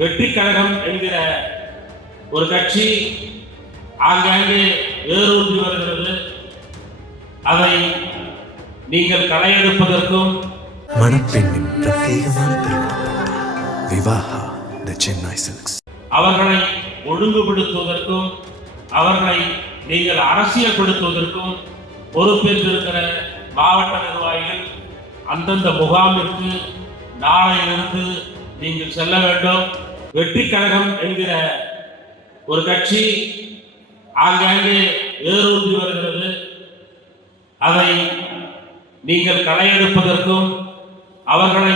வெற்றி கழகம் என்கிற ஒரு கட்சி ஆங்காங்கே வேரூன்றி வருகிறது. அதை நீங்கள் களையெடுப்பதற்கும் மணப்பெண்ணின் பிரத்யேகமான விவாஹா த சென்னை சில்க்ஸ். அவர்களை ஒழுங்குபடுத்துவதற்கும் அவர்களை நீங்கள் அரசியல்படுத்துவதற்கும் பொறுப்பேற்றிருக்கிற மாவட்ட நிர்வாகிகள் அந்தந்த முகாமிற்கு நாளையிலிருந்து நீங்கள் செல்ல வேண்டும். வெற்றி கழகம் என்கிற ஒரு கட்சி ஆங்காங்கே ஏறூன்றி வருகிறது. அதை நீங்கள் களையெடுப்பதற்கும் அவர்களை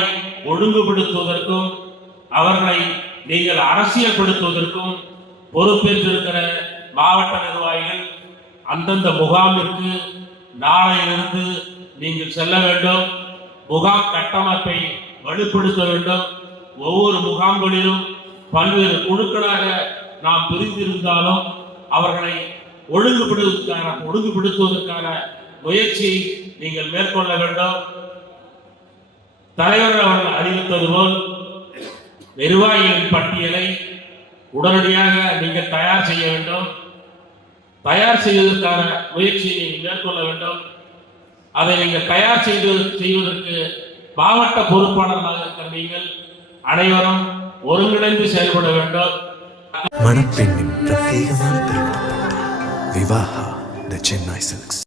ஒழுங்குபடுத்துவதற்கும் அவர்களை நீங்கள் அரசியல்படுத்துவதற்கும் பொறுப்பேற்றிருக்கிற மாவட்ட நிர்வாகிகள் அந்தந்த முகாமிற்கு நாளையிலிருந்து நீங்கள் செல்ல வேண்டும். முகாம் கட்டமைப்பை வலுப்படுத்த வேண்டும். ஒவ்வொரு முகாம்களிலும் பல்வேறு குழுக்களாக நாம் பிரிந்திருந்தாலும் அவர்களை ஒழுங்குபடுவதற்கான ஒழுங்குபடுத்துவதற்கான முயற்சியை நீங்கள் மேற்கொள்ள வேண்டும். தலைவர் அவர்கள் அறிவித்தது போல் நிர்வாகிகளின் பட்டியலை உடனடியாக நீங்கள் தயார் செய்ய வேண்டும். தயார் செய்வதற்கான முயற்சியை நீங்கள் மேற்கொள்ள வேண்டும். அதை நீங்கள் தயார் செய்து செய்வதற்கு மாவட்ட பொறுப்பாளர்களாக இருக்கிற நீங்கள் அனைவரும் ஒருங்கிணைந்து செயல்பட வேண்டும். மணப்பெண்ணின் பிரத்யேகமான விவாகா த சென்னை சில்க்ஸ்